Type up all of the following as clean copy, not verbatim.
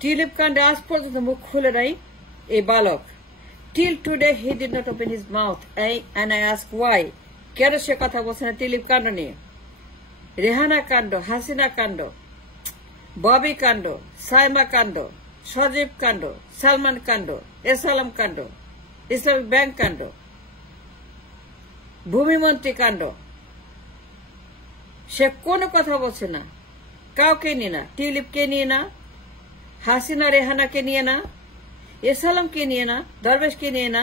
Tulip কাণ্ডে আজ পর্যন্ত মুখ খুলে নাই এই বালক। Till today he did not open his mouth and I ask why. কেন সে কথা বলছে না টিউলিপ কাণ্ড নিয়ে? রেহানা কাণ্ড, হাসিনা কাণ্ড, ববি কাণ্ড, সাইমা কাণ্ড, সজীব কাণ্ড, সালমান কাণ্ড, এসালাম কাণ্ড, ইসলামিক ব্যাংক কাণ্ড, ভূমিমন্ত্রী কাণ্ড, সে কোনো কথা বলছে না, কাউকে নিয়ে না, টিউলিপকে নিয়ে না, হাসিনা রেহানাকে নিয়ে না, এসালামকে নিয়ে না, দরবেশকে নিয়ে না,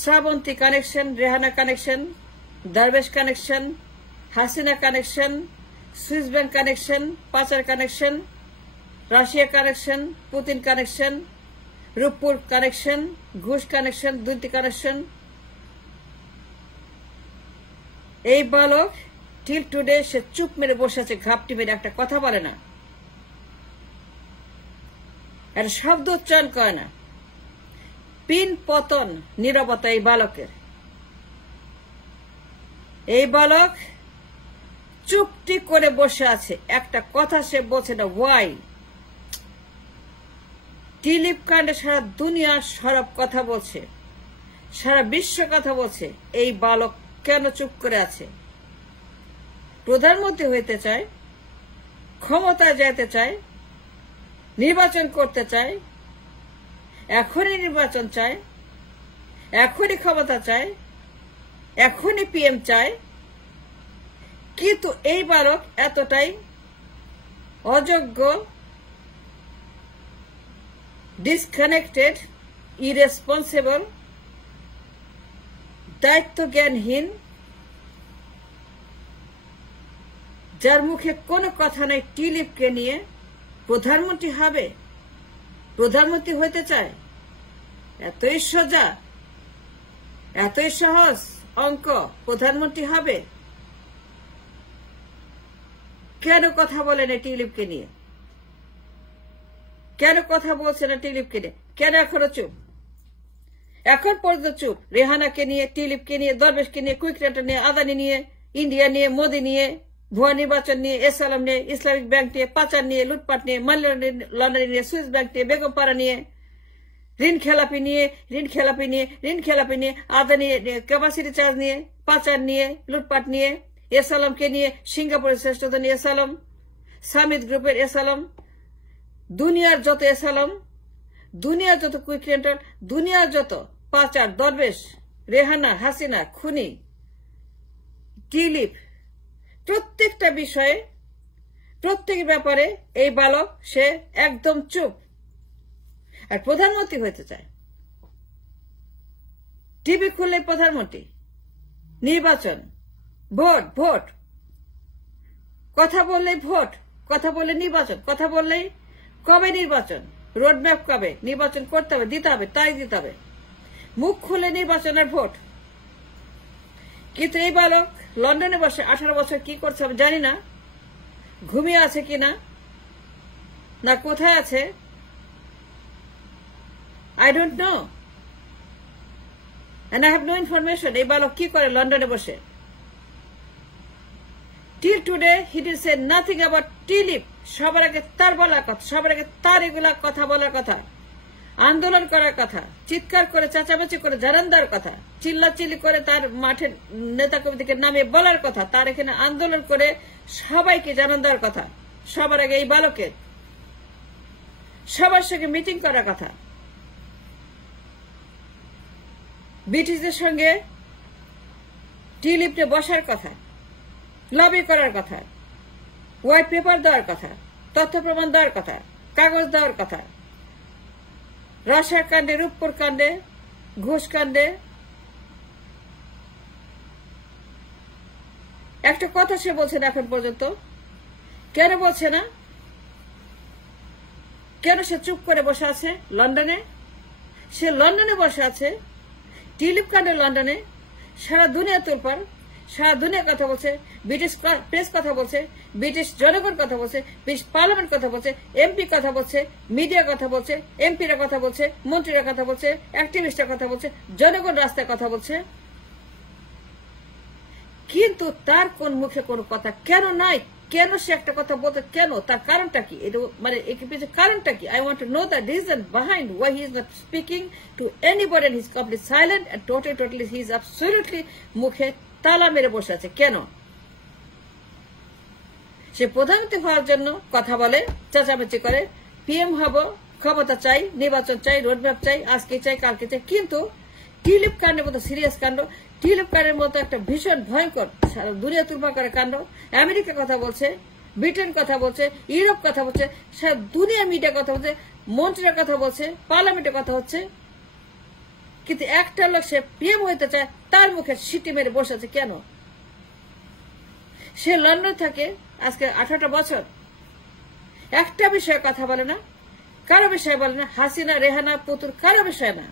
Shrabanti connection, Rehana connection, Darbesh connection, Hasina connection, Swiss bank connection, পাচার connection, Russia connection, Putin connection, Rooppur connection, ঘুষ কানেকশন, দুর্নীতি কানেকশন। এই বালক টিল টুডে সে চুপ মেরে বসে আছে, ঘাপটি মেরে একটা কথা বলে না, একটা শব্দ উচ্চারণ করে না। পিন পতন নীরবতা এই বালকের। এই বালক চুপটি করে বসে আছে, একটা কথা সে বলছে না। ওয়াই? টিউলিপ কাণ্ডে সারা দুনিয়া সরব কথা বলছে, সারা বিশ্ব কথা বলছে, এই বালক কেন চুপ করে আছে? প্রধানমন্ত্রী হইতে চায়, ক্ষমতায় যেতে চায়, নির্বাচন করতে চায়, এখনই নির্বাচন চায়, এখনই ক্ষমতা চায়, এখনই পিএম চায়, কিন্তু এই বালক এতটাই অযোগ্য, ডিসকানেক্টেড, ইরেসপন্সিবল, দায়িত্ব জ্ঞানহীন, যার মুখে কোনো কথা নেই টিউলিপকে নিয়ে প্রধানমন্ত্রী হবে, প্রধানমন্ত্রী হইতে চায়। এতই সোজা, এতই সহজ অঙ্ক, প্রধানমন্ত্রী হবে। কেন কথা বলে না টিউলিপকে নিয়ে? কেন কথা বলছে না টিউলিপকে নিয়ে? কেন এখনো চুপ? এখন পর্যন্ত চুপ। রেহানাকে নিয়ে, টিউলিপকে নিয়ে, দরবেশকে নিয়ে, কুইকরেন্টার নিয়ে, আদানি নিয়ে, ইন্ডিয়া নিয়ে, মোদি নিয়ে, ভুয়া নির্বাচন নিয়ে, এসালাম নিয়ে, ইসলামিক ব্যাংক নিয়ে, পাচার নিয়ে, লুটপাট নিয়ে, মানি লন্ডারিং নিয়ে, সুইস ব্যাংক নিয়ে, বেগমপাড়া নিয়ে, ঋণ খেলাপি নিয়ে, আদানি ক্যাপাসিটি চার্জ নিয়ে, পাচার নিয়ে, লুটপাট নিয়ে, এসালামকে নিয়ে, সিঙ্গাপুরের শ্রেষ্ঠতা নিয়ে এসালাম, সামিত গ্রুপের এসালাম, দুনিয়ার যত এসালাম, দুনিয়ার যত কুইকরেন্টার, দুনিয়ার যত পাচার, দরবেশ, রেহানা, হাসিনা, খুনি, টিউলিপ, প্রত্যেকটা বিষয়ে, প্রত্যেক ব্যাপারে এই বালক সে একদম চুপ। আর প্রধানমন্ত্রী হইতে চায়। টিভি খুললে প্রধানমন্ত্রী, নির্বাচন, ভোট, ভোট, কথা বললেই ভোট, কথা বললে নির্বাচন, কথা বললেই কবে নির্বাচন, রোডম্যাপ কবে, নির্বাচন করতে হবে, দিতে হবে, তাই দিতে হবে, মুখ খুলে নির্বাচন আর ভোট। কিন্তু এই বালক লন্ডনে বসে 18 বছর কি করছে আমি জানি না, ঘুমিয়ে আছে কিনা, না কোথায় আছে, I don't know. And I have no information. এই বালক কি করে লন্ডনে বসে? Till today, he did say nothing about tulip. সবার আগে তার বলার কথা, সবার আগে তার এগুলা কথা বলার কথা, আন্দোলন করার কথা, চিৎকার করে চেঁচামেচি করে জানান দেওয়ার কথা, চিল্লাচিল্লি করে তার মাঠের নেতা কর্মীদেরকে নামিয়ে বলার কথা, তার এখানে আন্দোলন করে সবাইকে জানান দেওয়ার কথা, সবার আগে এই বালকের সবার সঙ্গে মিটিং করার কথা, ব্রিটিশদের সঙ্গে টিউলিপে বসার কথা, লবি করার কথা, হোয়াইট পেপার দেওয়ার কথা, তথ্য প্রমাণ দেওয়ার কথা, কাগজ দেওয়ার কথা, রাশিয়া কাণ্ডে, রূপপুর কাণ্ডে, ঘুষ কাণ্ডে। একটা কথা সে বলছে না এখন পর্যন্ত। কেন বলছে না? কেন সে চুপ করে বসে আছে লন্ডনে? সে লন্ডনে বসে আছে, টিউলিপ কাণ্ডে লন্ডনে, সারা দুনিয়া তোলপাড়, সারা দুনিয়া কথা বলছে, ব্রিটিশ প্রেস কথা বলছে, ব্রিটিশ জনগণ কথা বলছে, ব্রিটিশ পার্লামেন্ট কথা বলছে, এমপি কথা বলছে, মিডিয়া কথা বলছে, এমপিরা কথা বলছে, মন্ত্রীরা কথা বলছে, অ্যাক্টিভিস্টরা কথা বলছে, জনগণ রাস্তায় কথা বলছে, কিন্তু তার কোন মুখে কোনো কথা কেন নাই? কেন সে একটা কথা বলতে, কেন, তার কারণটা কি, এটা মানে এর পিছনে কারণটা কি? I want to know the reason behind why he is not speaking to anybody and he is complete silent and totally he is absolutely মুখে তালা মেরে বসে আছে। কেন? সে প্রধানমন্ত্রী হওয়ার জন্য কথা বলে, চেঁচামেচি করে, পিএম হব, ক্ষমতা চাই, নির্বাচন চাই, রোডম্যাপ চাই, আজকে চাই, কালকে চাই, কিন্তু টিউলিপ কাণ্ডের মতো সিরিয়াস কাণ্ড, টিউলিপ কাণ্ডের মতো একটা ভীষণ ভয়ঙ্কর দুনিয়া তুলপা করে কাণ্ড, আমেরিকা কথা বলছে, ব্রিটেন কথা বলছে, ইউরোপ কথা বলছে, দুনিয়া মিডিয়া কথা বলছে, মন্ত্রীরা কথা বলছে, পার্লামেন্টে কথা হচ্ছে, কিন্তু একটা লোক সে পিএম হইতে চায়, তার মুখে সিটি মেরে বসে আছে। কেন? সে লন্ডন থাকে আজকে 18টা বছর, একটা বিষয়ে কথা বলে না, কারো বিষয় বলে না, হাসিনা, রেহানা, পুতুল কারো বিষয় না,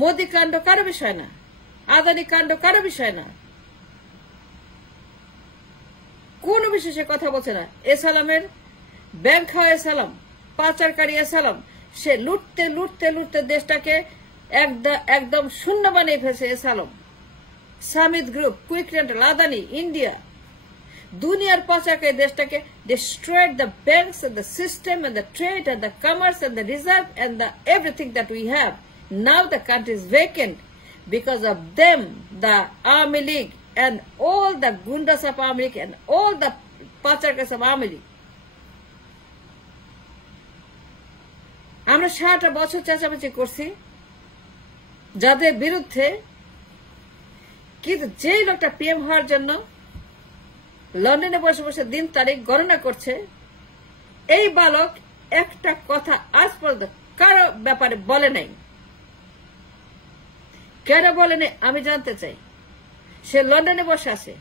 মোদী কাণ্ড কারো বিষয় না, আদানি কাণ্ড কারো বিষয় না, কোন বিষয়ে সে কথা বলছে না। এসালামের ব্যাংক খাওয়া এসালাম, পাচারকারী এসালাম, সে লুটতে লুটতে লুটতে দেশটাকে একদম শূন্য বানিয়ে ফেলছে এসালাম। Summit group, quick rental, Adani, India, দুনিয়ার পাচারকারী দেশটাকে destroyed the banks and the system and the trade and the commerce and the reserve and the everything that we have. Now the country is vacant because of them, the Army League and all the gundas of Army League and all the pacharkas of Army League. আমরা 60টা বছর চেঁচামেচি করছি যাদের বিরুদ্ধে, কিন্তু যেই লোকটা PM হওয়ার জন্য লন্ডনে বসে বসে দিন তারিখ গণনা করছে, এই বালক একটা কথা আজ পর্যন্ত কারো ব্যাপারে বলে নাই। কেন বলে নাই আমি জানতে চাই। সে লন্ডনে বসে আছে,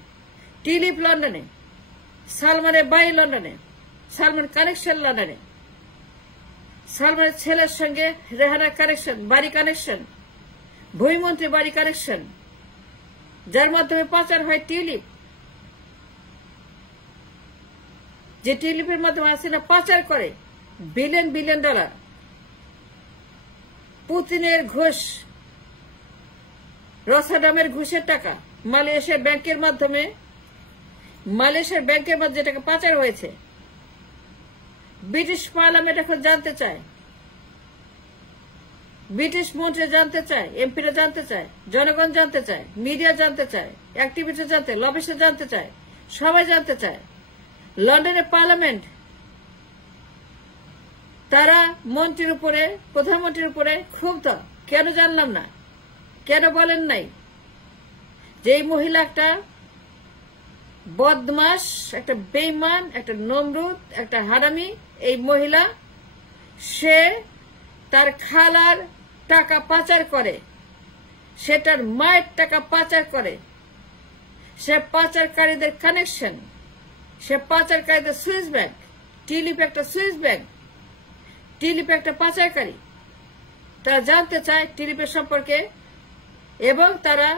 টিলিপ লন্ডনে, সালমানের বাড়ি লন্ডনে, সালমান কানেকশন লন্ডনে, সালমানের ছেলের সঙ্গে রেহানার কানেকশন, বাড়ি কানেকশন, ভূমিমন্ত্রী বাড়ি কানেকশন, যার মাধ্যমে পাচার হয় টিউলিপ, যে টিউলিপের মাধ্যমে হাসিনা পাচার করে বিলিয়ন বিলিয়ন ডলার। পুতিনের ঘুষ, রসাডামের ঘুষের টাকা মালয়েশিয়ার ব্যাংকের মাধ্যমে, মালয়েশিয়ার ব্যাংকের মাধ্যমে যে টাকা পাচার হয়েছে, ব্রিটিশ পার্লামেন্ট এখন জানতে চায়, ব্রিটিশ মন্ত্রী জানতে চায়, এমপিরা জানতে চায়, জনগণ জানতে চায়, মিডিয়া জানতে চায়, অ্যাক্টিভিস্ট জানতে, লবিস্ট জানতে চায়, সবাই জানতে চায়। লন্ডনের পার্লামেন্ট তারা মন্ত্রীর উপরে, প্রধানমন্ত্রীর উপরে ক্ষুব্ধ। কেন জানলাম না, কেন বলেন নাই যে এই মহিলা একটা বদমাস, একটা বেঈমান, একটা নমরুদ, একটা হারামি। এই মহিলা সে তার খালার টাকা পাচার করে, সে তার মায়ের টাকা পাচার করে, সে পাচারকারীদের কানেকশন, সে পাচারকারীদের সুইস ব্যাংক, টিলিপ একটা সুইস ব্যাংক, টিলিপ একটা পাচারকারী। তারা জানতে চায় টিলিপের সম্পর্কে এবং তারা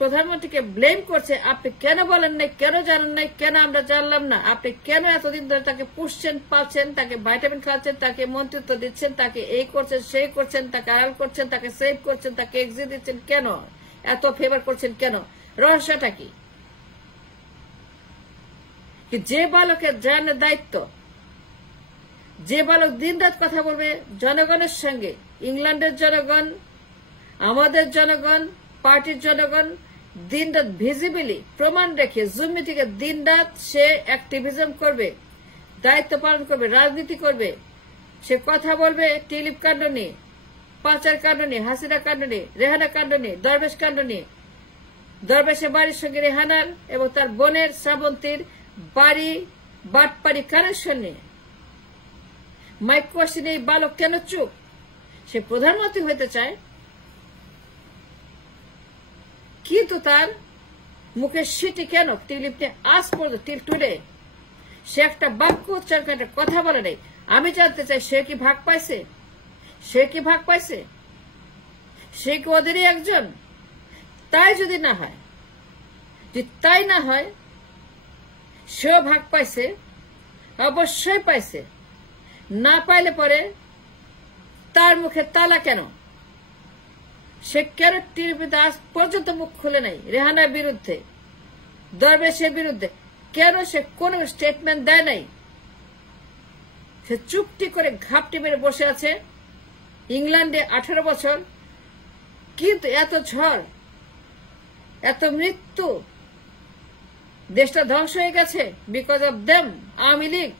প্রধানমন্ত্রীকে ব্লেম করছে, আপনি কেন বলেন নাই, কেন জানেন নাই, কেন আমরা জানলাম না, আপনি কেন এতদিন ধরে তাকে পুষছেন, পাচ্ছেন, তাকে ভাইটামিন খাওয়াচ্ছেন, তাকে মন্ত্রিত্ব দিচ্ছেন, তাকে এই করছেন, সেই করছেন, তাকে আড়াল করছেন, তাকে সেভ করছেন, তাকে এক্সিট দিচ্ছেন, কেন এত ফেভার করছেন, কেন, রহস্যটা কি? যে বালকের জানের দায়িত্ব, যে বালক দিন রাত কথা বলবে জনগণের সঙ্গে, ইংল্যান্ডের জনগণ, আমাদের জনগণ, পার্টির জনগণ, দিন রাত ভিজিবিলি প্রমাণ রেখে জুম মিটিংয়ে দিন রাত সে অ্যাক্টিভিজম করবে, দায়িত্ব পালন করবে, রাজনীতি করবে, সে কথা বলবে টিলিপ কাণ্ড নিয়ে, পাচার কাণ্ড নিয়ে, হাসিনা কাণ্ড নিয়ে, রেহানা কাণ্ড নিয়ে, দরবেশ কাণ্ড নিয়ে, দরবেশের বাড়ির সঙ্গে রেহানার এবং তার বোনের শ্রাবন্তীর বাড়ি বাটপাড়ি কানেকশন নিয়ে। মাই কোয়েশ্চেন, এই বালক কেন চুপ? সে প্রধানমন্ত্রী হইতে চায়, কিন্তু তার মুখে সিটি কেন টিলিপ নিয়ে আজ পর্যন্ত টিল টুডে সে একটা বাক্য উচ্চারণ, একটা কথা বলে নেই। আমি জানতে চাই সে কি ভাগ পাইছে, সে কি ভাগ পাইছে, সে কি ওদেরই একজন? তাই যদি না হয়, যদি তাই না হয়, সেও ভাগ পাইছে, অবশ্যই পাইছে। না পাইলে পরে তার মুখে তালা কেন? সে কেন টিভিতে আজ পর্যন্ত মুখ খুলে নাই রেহানার বিরুদ্ধে, দরবেশের বিরুদ্ধে? কেন সে কোনো স্টেটমেন্ট দেয় নাই? সে চুপটি করে ঘাপটি মেরে বসে আছে। ইংল্যান্ডে 18 বছর, কিন্তু এত ঝড়, এত মৃত্যু, দেশটা ধ্বংস হয়ে গেছে because of them, Awami League.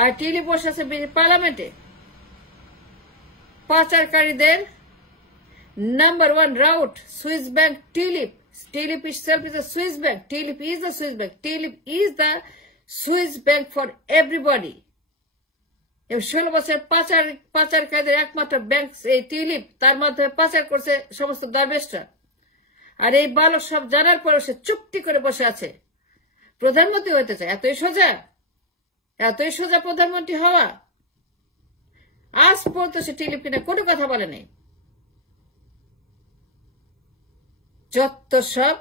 আর টিউলিপ বসে আছে পার্লামেন্টে। পাচারকারীদের number 1 route, Swiss Bank Tulip. Tulip itself is a Swiss bank. Tulip is the Swiss bank. Tulip is the Swiss bank for everybody. 16 বছর পাচারকারীদের একমাত্র ব্যাংক এই টিউলিপ, তার মাধ্যমে পাচার করছে সমস্ত দারবেশরা। আর এই বালক সব জানার পরে সে চুপটি করে বসে আছে। প্রধানমন্ত্রী হইতে চায়, এতই সোজা প্রধানমন্ত্রী হওয়া। আজ পর্যন্ত সে টিউলিপ কিনে কোনো কথা বলে নাই। যত সব